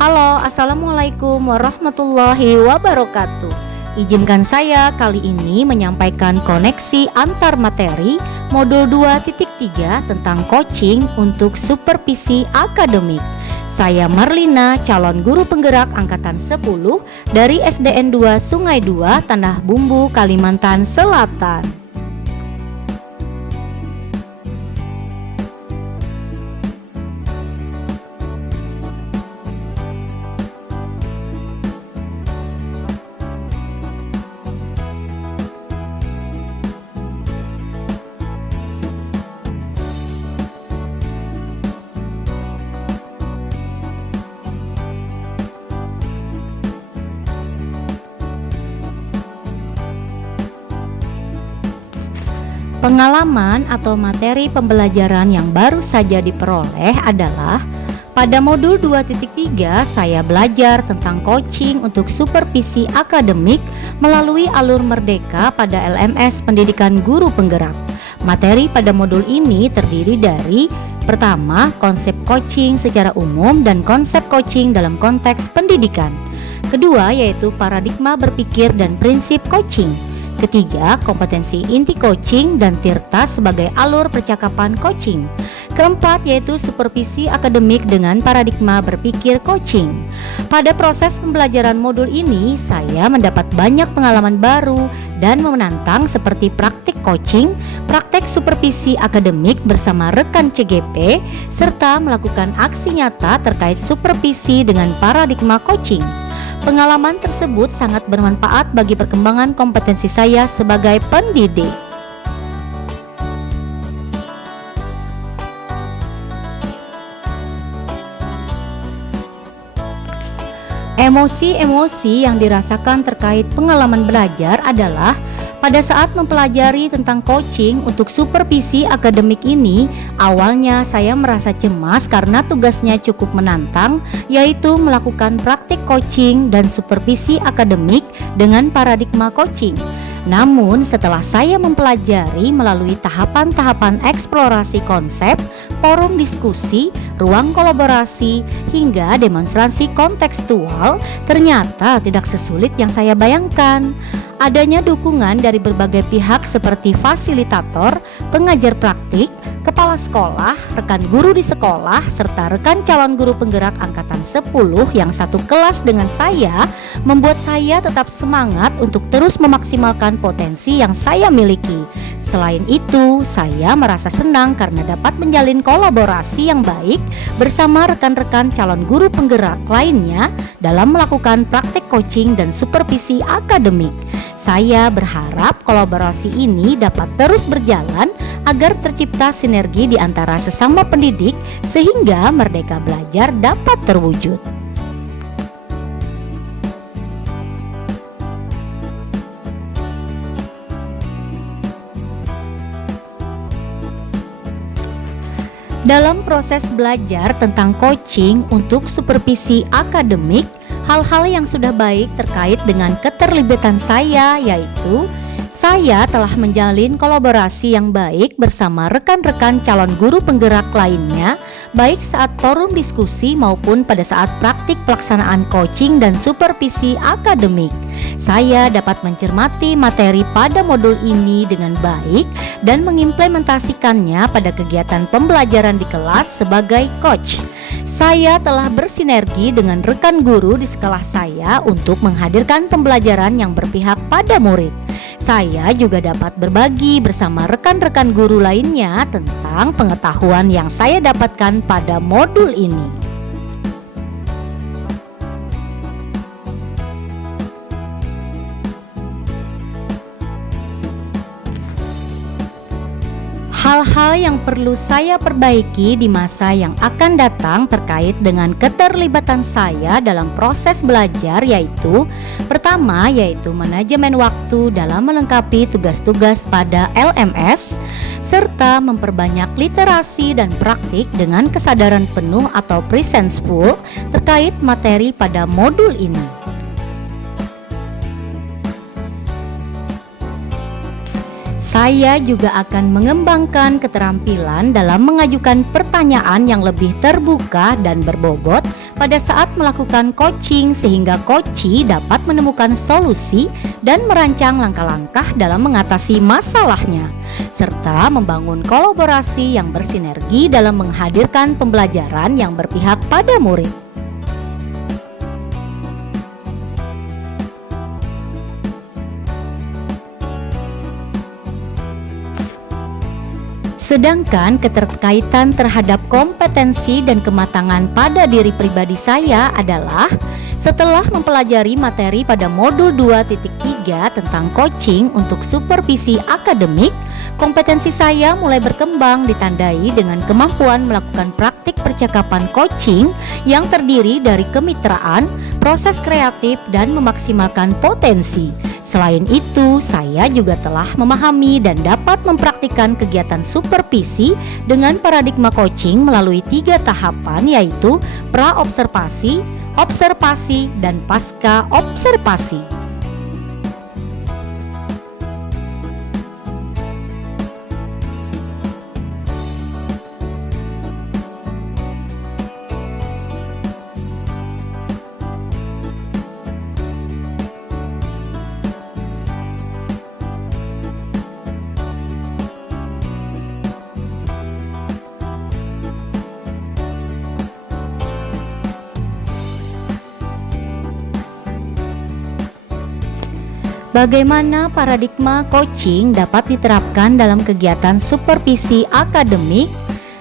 Halo, Assalamualaikum warahmatullahi wabarakatuh. Izinkan saya kali ini menyampaikan koneksi antar materi modul 2.3 tentang coaching untuk supervisi akademik. Saya Marlina, calon guru penggerak angkatan 10 dari SDN 2 Sungai 2, Tanah Bumbu, Kalimantan Selatan. Pengalaman atau materi pembelajaran yang baru saja diperoleh adalah pada modul 2.3 saya belajar tentang coaching untuk supervisi akademik melalui alur Merdeka pada LMS Pendidikan Guru Penggerak. Materi pada modul ini terdiri dari pertama, konsep coaching secara umum dan konsep coaching dalam konteks pendidikan. Kedua, yaitu paradigma berpikir dan prinsip coaching. Ketiga, kompetensi inti coaching dan tirta sebagai alur percakapan coaching. Keempat, yaitu supervisi akademik dengan paradigma berpikir coaching. Pada proses pembelajaran modul ini, saya mendapat banyak pengalaman baru dan menantang seperti praktik coaching, praktek supervisi akademik bersama rekan CGP, serta melakukan aksi nyata terkait supervisi dengan paradigma coaching. Pengalaman tersebut sangat bermanfaat bagi perkembangan kompetensi saya sebagai pendidik. Emosi-emosi yang dirasakan terkait pengalaman belajar adalah pada saat mempelajari tentang coaching untuk supervisi akademik ini, awalnya saya merasa cemas karena tugasnya cukup menantang, yaitu melakukan praktik coaching dan supervisi akademik dengan paradigma coaching. Namun setelah saya mempelajari melalui tahapan-tahapan eksplorasi konsep, forum diskusi, ruang kolaborasi, hingga demonstrasi kontekstual, ternyata tidak sesulit yang saya bayangkan. Adanya dukungan dari berbagai pihak seperti fasilitator, pengajar praktik, kepala sekolah, rekan guru di sekolah, serta rekan calon guru penggerak angkatan 10 yang satu kelas dengan saya, membuat saya tetap semangat untuk terus memaksimalkan potensi yang saya miliki. Selain itu, saya merasa senang karena dapat menjalin kolaborasi yang baik bersama rekan-rekan calon guru penggerak lainnya dalam melakukan praktek coaching dan supervisi akademik. Saya berharap kolaborasi ini dapat terus berjalan agar tercipta sinergi di antara sesama pendidik sehingga merdeka belajar dapat terwujud. Dalam proses belajar tentang coaching untuk supervisi akademik, hal-hal yang sudah baik terkait dengan keterlibatan saya yaitu saya telah menjalin kolaborasi yang baik bersama rekan-rekan calon guru penggerak lainnya, baik saat forum diskusi maupun pada saat praktik pelaksanaan coaching dan supervisi akademik. Saya dapat mencermati materi pada modul ini dengan baik dan mengimplementasikannya pada kegiatan pembelajaran di kelas sebagai coach. Saya telah bersinergi dengan rekan guru di sekolah saya untuk menghadirkan pembelajaran yang berpihak pada murid. Saya juga dapat berbagi bersama rekan-rekan guru lainnya tentang pengetahuan yang saya dapatkan pada modul ini. Hal-hal yang perlu saya perbaiki di masa yang akan datang terkait dengan keterlibatan saya dalam proses belajar yaitu pertama, yaitu manajemen waktu dalam melengkapi tugas-tugas pada LMS, serta memperbanyak literasi dan praktik dengan kesadaran penuh atau presence full terkait materi pada modul ini. Saya juga akan mengembangkan keterampilan dalam mengajukan pertanyaan yang lebih terbuka dan berbobot pada saat melakukan coaching sehingga coachee dapat menemukan solusi dan merancang langkah-langkah dalam mengatasi masalahnya, serta membangun kolaborasi yang bersinergi dalam menghadirkan pembelajaran yang berpihak pada murid. Sedangkan keterkaitan terhadap kompetensi dan kematangan pada diri pribadi saya adalah setelah mempelajari materi pada modul 2.3 tentang coaching untuk supervisi akademik, kompetensi saya mulai berkembang ditandai dengan kemampuan melakukan praktik percakapan coaching yang terdiri dari kemitraan, proses kreatif, dan memaksimalkan potensi. Selain itu, saya juga telah memahami dan dapat mempraktikkan kegiatan supervisi dengan paradigma coaching melalui 3 tahapan, yaitu pra-observasi, observasi, dan pasca observasi. Bagaimana paradigma coaching dapat diterapkan dalam kegiatan supervisi akademik?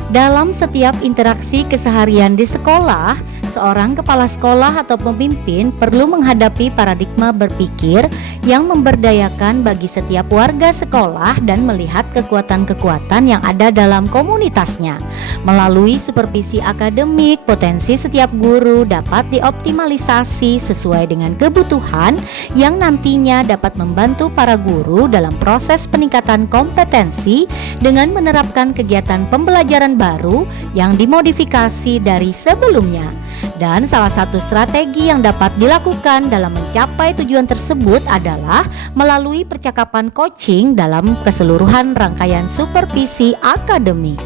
Dalam setiap interaksi keseharian di sekolah, seorang kepala sekolah atau pemimpin perlu menghadapi paradigma berpikir yang memberdayakan bagi setiap warga sekolah dan melihat kekuatan-kekuatan yang ada dalam komunitasnya. Melalui supervisi akademik, potensi setiap guru dapat dioptimalisasi sesuai dengan kebutuhan yang nantinya dapat membantu para guru dalam proses peningkatan kompetensi dengan menerapkan kegiatan pembelajaran baru yang dimodifikasi dari sebelumnya. Dan salah satu strategi yang dapat dilakukan dalam mencapai tujuan tersebut adalah melalui percakapan coaching dalam keseluruhan rangkaian supervisi akademik.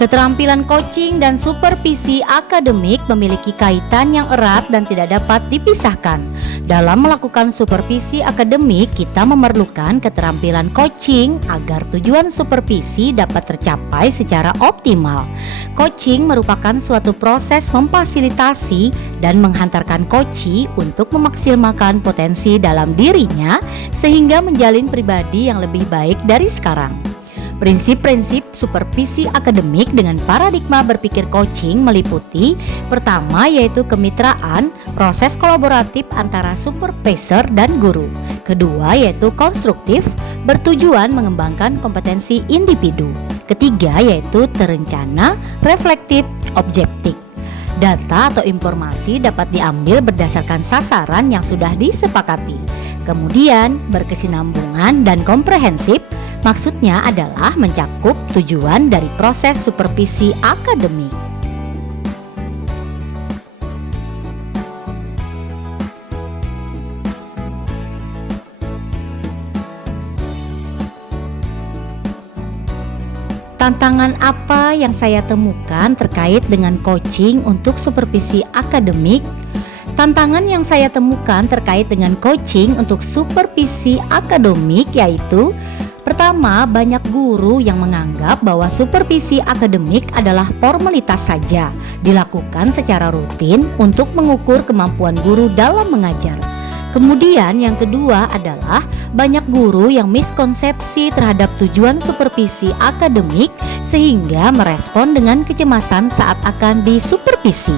Keterampilan coaching dan supervisi akademik memiliki kaitan yang erat dan tidak dapat dipisahkan. Dalam melakukan supervisi akademik, kita memerlukan keterampilan coaching agar tujuan supervisi dapat tercapai secara optimal. Coaching merupakan suatu proses memfasilitasi dan menghantarkan coachee untuk memaksimalkan potensi dalam dirinya sehingga menjalin pribadi yang lebih baik dari sekarang. Prinsip-prinsip supervisi akademik dengan paradigma berpikir coaching meliputi: pertama, yaitu kemitraan, proses kolaboratif antara supervisor dan guru. Kedua, yaitu konstruktif, bertujuan mengembangkan kompetensi individu. Ketiga, yaitu terencana, reflektif, objektif. Data atau informasi dapat diambil berdasarkan sasaran yang sudah disepakati. Kemudian, berkesinambungan dan komprehensif. Maksudnya adalah mencakup tujuan dari proses supervisi akademik. Tantangan apa yang saya temukan terkait dengan coaching untuk supervisi akademik? Tantangan yang saya temukan terkait dengan coaching untuk supervisi akademik yaitu: pertama, banyak guru yang menganggap bahwa supervisi akademik adalah formalitas saja, dilakukan secara rutin untuk mengukur kemampuan guru dalam mengajar. Kemudian yang kedua adalah banyak guru yang miskonsepsi terhadap tujuan supervisi akademik sehingga merespon dengan kecemasan saat akan disupervisi.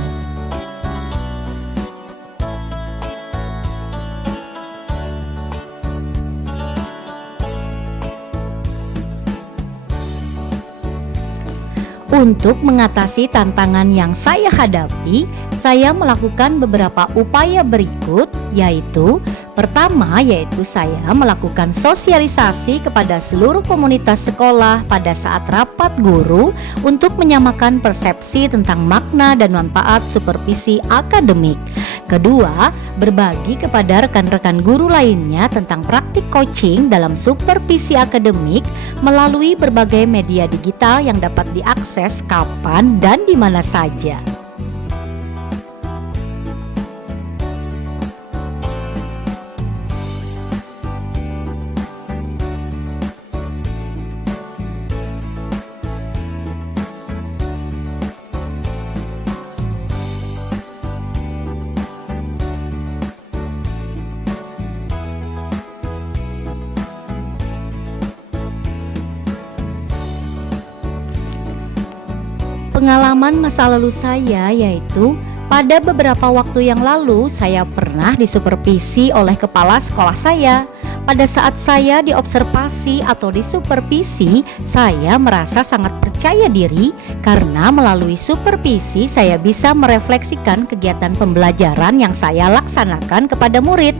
Untuk mengatasi tantangan yang saya hadapi, saya melakukan beberapa upaya berikut, yaitu: pertama, yaitu saya melakukan sosialisasi kepada seluruh komunitas sekolah pada saat rapat guru untuk menyamakan persepsi tentang makna dan manfaat supervisi akademik. Kedua, berbagi kepada rekan-rekan guru lainnya tentang praktik coaching dalam supervisi akademik melalui berbagai media digital yang dapat diakses kapan dan di mana saja. Pengalaman masa lalu saya yaitu pada beberapa waktu yang lalu saya pernah disupervisi oleh kepala sekolah saya. Pada saat saya diobservasi atau disupervisi, saya merasa sangat percaya diri karena melalui supervisi saya bisa merefleksikan kegiatan pembelajaran yang saya laksanakan kepada murid.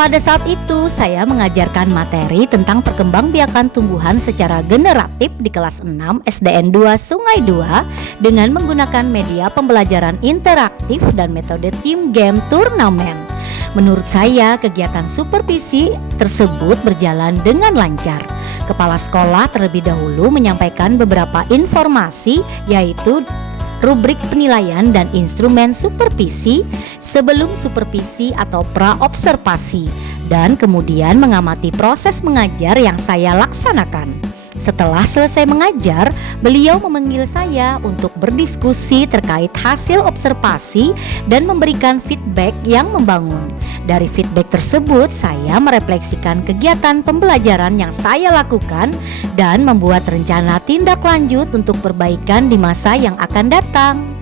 Pada saat itu saya mengajarkan materi tentang perkembangbiakan tumbuhan secara generatif di kelas 6 SDN 2 Sungai 2 dengan menggunakan media pembelajaran interaktif dan metode team game turnamen. Menurut saya, kegiatan supervisi tersebut berjalan dengan lancar. Kepala sekolah terlebih dahulu menyampaikan beberapa informasi, yaitu rubrik penilaian dan instrumen supervisi sebelum supervisi atau pra-observasi, dan kemudian mengamati proses mengajar yang saya laksanakan. Setelah selesai mengajar, beliau memanggil saya untuk berdiskusi terkait hasil observasi dan memberikan feedback yang membangun. Dari feedback tersebut, saya merefleksikan kegiatan pembelajaran yang saya lakukan dan membuat rencana tindak lanjut untuk perbaikan di masa yang akan datang.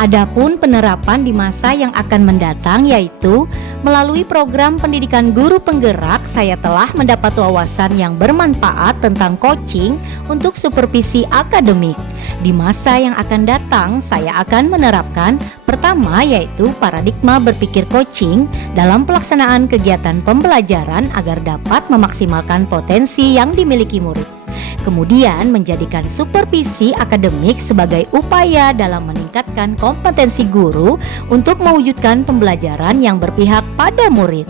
Adapun penerapan di masa yang akan mendatang yaitu melalui program pendidikan guru penggerak, saya telah mendapat wawasan yang bermanfaat tentang coaching untuk supervisi akademik. Di masa yang akan datang, saya akan menerapkan pertama yaitu paradigma berpikir coaching dalam pelaksanaan kegiatan pembelajaran agar dapat memaksimalkan potensi yang dimiliki murid. Kemudian menjadikan supervisi akademik sebagai upaya dalam meningkatkan kompetensi guru untuk mewujudkan pembelajaran yang berpihak pada murid.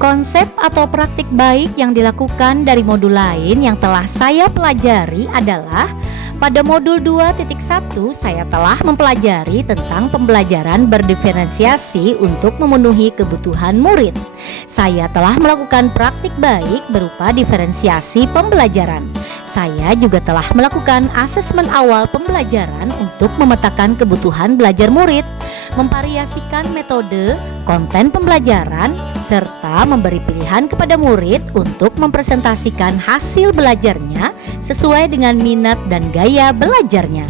Konsep atau praktik baik yang dilakukan dari modul lain yang telah saya pelajari adalah pada modul 2.1 saya telah mempelajari tentang pembelajaran berdiferensiasi untuk memenuhi kebutuhan murid. Saya telah melakukan praktik baik berupa diferensiasi pembelajaran. Saya juga telah melakukan asesmen awal pembelajaran untuk memetakan kebutuhan belajar murid, memvariasikan metode, konten pembelajaran, serta memberi pilihan kepada murid untuk mempresentasikan hasil belajarnya sesuai dengan minat dan gaya belajarnya.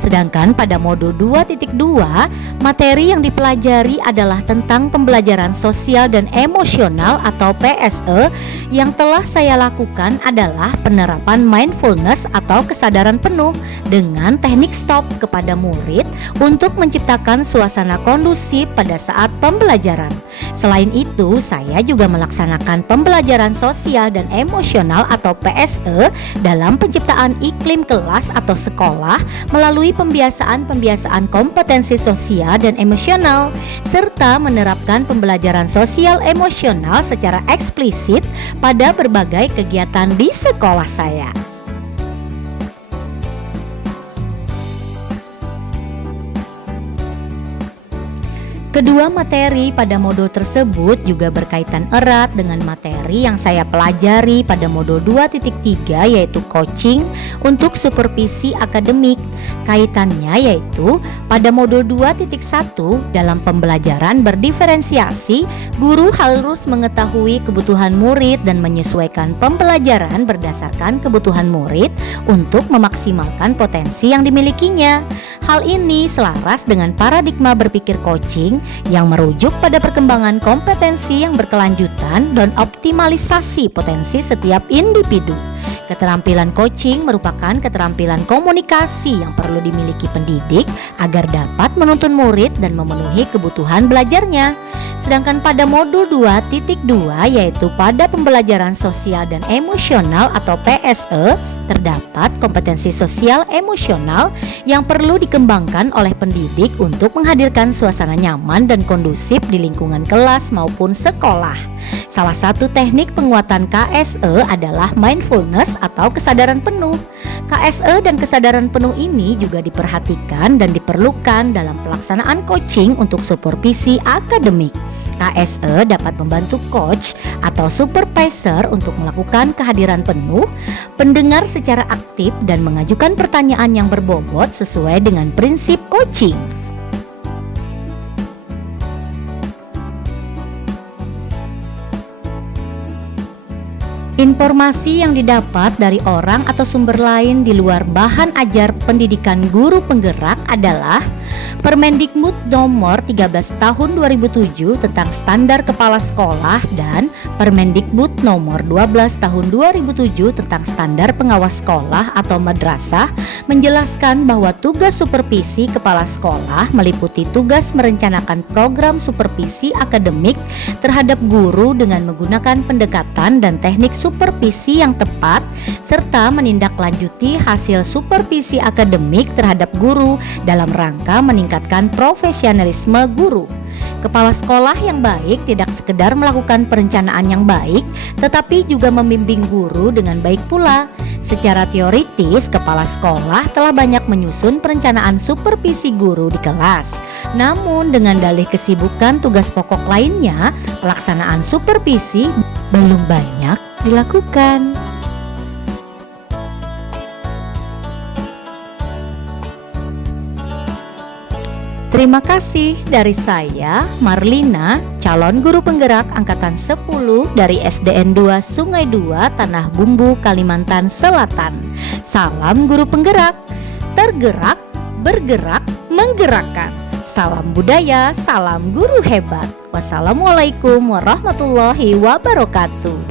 Sedangkan pada modul 2.2, materi yang dipelajari adalah tentang pembelajaran sosial dan emosional atau PSE. Yang telah saya lakukan adalah penerapan mindfulness atau kesadaran penuh dengan teknik stop kepada murid untuk menciptakan suasana kondusif pada saat pembelajaran. Selain itu, saya juga melaksanakan pembelajaran sosial dan emosional atau PSE dalam penciptaan iklim kelas atau sekolah melalui pembiasaan kompetensi sosial dan emosional, serta menerapkan pembelajaran sosial emosional secara eksplisit pada berbagai kegiatan di sekolah saya. Kedua materi pada modul tersebut juga berkaitan erat dengan materi yang saya pelajari pada modul 2.3 yaitu coaching untuk supervisi akademik. Kaitannya yaitu pada modul 2.1 dalam pembelajaran berdiferensiasi, guru harus mengetahui kebutuhan murid dan menyesuaikan pembelajaran berdasarkan kebutuhan murid untuk memaksimalkan potensi yang dimilikinya. Hal ini selaras dengan paradigma berpikir coaching yang merujuk pada perkembangan kompetensi yang berkelanjutan dan optimalisasi potensi setiap individu. Keterampilan coaching merupakan keterampilan komunikasi yang perlu dimiliki pendidik agar dapat menuntun murid dan memenuhi kebutuhan belajarnya. Sedangkan pada modul 2.2 yaitu pada pembelajaran sosial dan emosional atau PSE, terdapat kompetensi sosial emosional yang perlu dikembangkan oleh pendidik untuk menghadirkan suasana nyaman dan kondusif di lingkungan kelas maupun sekolah. Salah satu teknik penguatan KSE adalah mindfulness atau kesadaran penuh. KSE dan kesadaran penuh ini juga diperhatikan dan diperlukan dalam pelaksanaan coaching untuk supervisi akademik. KSE dapat membantu coach atau supervisor untuk melakukan kehadiran penuh, pendengar secara aktif dan mengajukan pertanyaan yang berbobot sesuai dengan prinsip coaching. Informasi yang didapat dari orang atau sumber lain di luar bahan ajar pendidikan guru penggerak adalah Permendikbud nomor 13 tahun 2007 tentang standar kepala sekolah dan Permendikbud nomor 12 tahun 2007 tentang standar pengawas sekolah atau madrasah menjelaskan bahwa tugas supervisi kepala sekolah meliputi tugas merencanakan program supervisi akademik terhadap guru dengan menggunakan pendekatan dan teknik supervisi yang tepat serta menindaklanjuti hasil supervisi akademik terhadap guru dalam rangka meningkatkan profesionalisme guru. Kepala sekolah yang baik tidak sekedar melakukan perencanaan yang baik, tetapi juga membimbing guru dengan baik pula. Secara teoritis, kepala sekolah telah banyak menyusun perencanaan supervisi guru di kelas. Namun dengan dalih kesibukan tugas pokok lainnya, pelaksanaan supervisi belum banyak dilakukan. Terima kasih dari saya, Marlina, calon guru penggerak angkatan 10 dari SDN 2 Sungai 2, Tanah Bumbu, Kalimantan Selatan. Salam guru penggerak, tergerak, bergerak, menggerakkan. Salam budaya, salam guru hebat. Wassalamualaikum warahmatullahi wabarakatuh.